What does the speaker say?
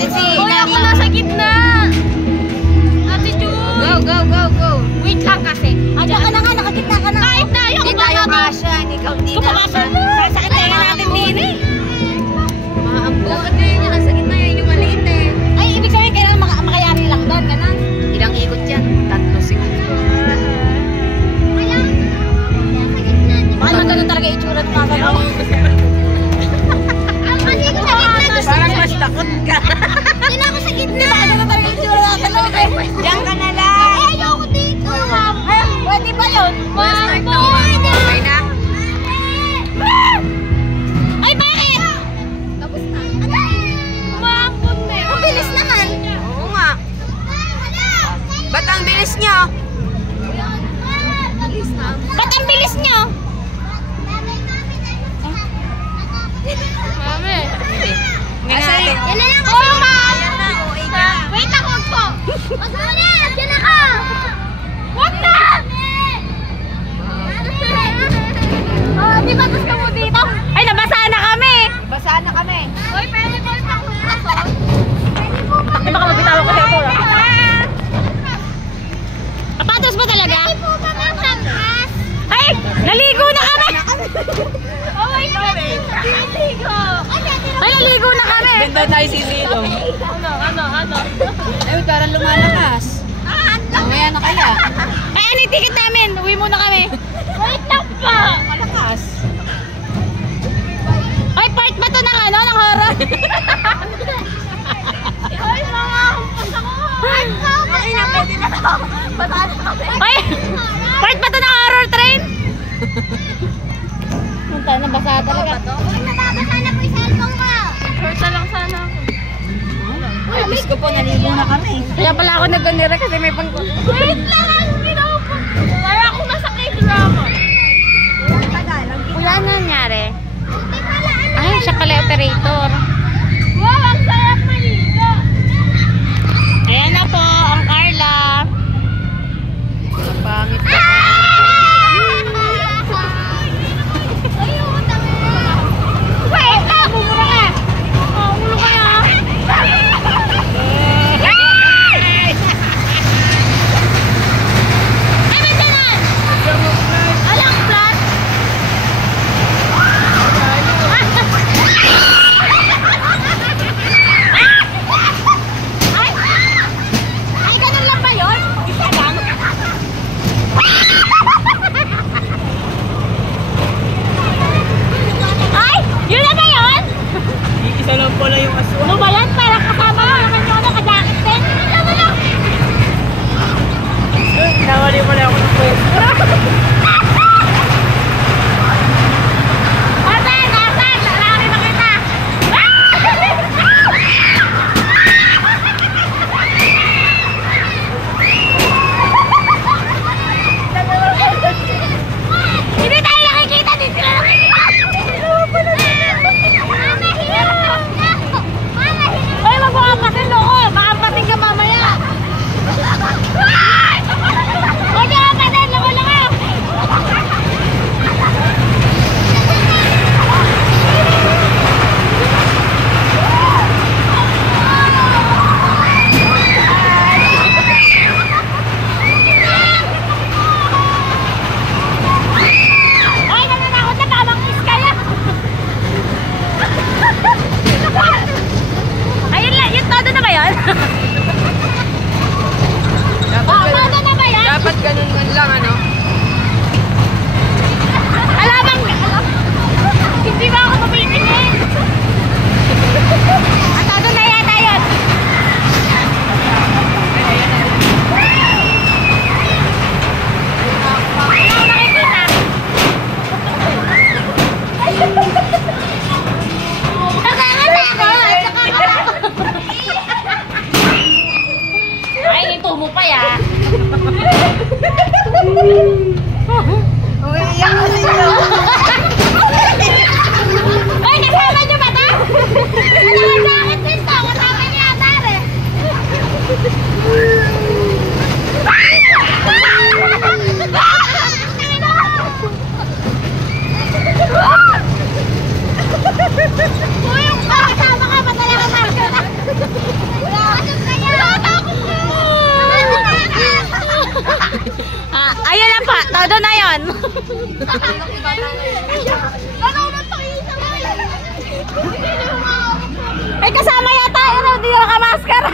natin si Uy, ako nasa gitna. Ate Jun. Go. Wait lang kasi. Diyan ka na nga, nakagitna ka na. Kahit na, yung Hindi tayo kasya. Ikaw hindi na. Kumakasya na. Sasakit tayo natin din eh. Maambo. Kasi yung nasa gitna yun, yung maliit eh. Ay, ibig sabihin, kailangan makayari lang doon, ganun. Ilang ikot yan? 3 siguro. Baka naman ganun talaga itsura ng mga ganun. Parang mas takot ka. Diyan ako sa gitna. Baka ganun talaga itsura ng mga ganun. Diyan ka na lang. Ay, ayoko dito. Ay, pwede ba yun? Okay na? Ay, bakit? Tapos na. Umaampun na eh. Ang bilis naman. Oo nga. Ba't ang bilis niyo? Ba't ang bilis nyo? Mami. Asa Yan na lang kasi. Oh, ma! Ayan na, okay ka. Wait ako po. Wag mo na, dyan na ka. What na? Oh, di ba gusto mo dito? Ay, nabasa na kami. Basaan na kami. Uy, pwede ko yung pangkaso. Di ba ka magbitawa ko sa ito? Kapatos ba talaga? Ay, naligo na kami. Oh my God. Naligo. Ay, naligo na kami. Ganda tayo si Lilo. Ano? Ay, parang lumalakas. Mamaya na kaya. Ay, ano yung ticket namin? Uwi muna kami. Wait lang pa. Malakas. Ay, part ba to ng ano? Ng horror? Ay, mga kumpas ako. Okay na, pwede na ako. Bataan kami. Ay, part ba to ng horror train? Punta, nabasa talaga. Nababasa na po yung cellphone ko. Shorts na lang sana ako. Ay, miss ko po, naligo na kami. Kaya pala ako nag-ganira kasi may pang... Wait lang, ang ginawa po. Kaya ako nasa K-drama. Wala na nangyari. Ay, siya pala yung operator. Wow, ang sarap maligo. Ayan na po, ang Carla. Ang pangit ka. Wait lang, bumura ka. Oh, ulo ka na. Ay, mandanan. Alang flat. Ay, ganun lang ba yun? Isa lang? Ay, yun na ba yun? Isa lang pala yung aswang. Ano ba yan? Parang kasama mo naman yung ano, kajakit din. Ano na? Nawali mo na ako ng pwesto. Asan? Lari na kita. Hindi tayo nakikita din sila nakikita. Todo na yun. Ano na to isa mo? Ay, kasama yata yun. Hindi nakamaskara.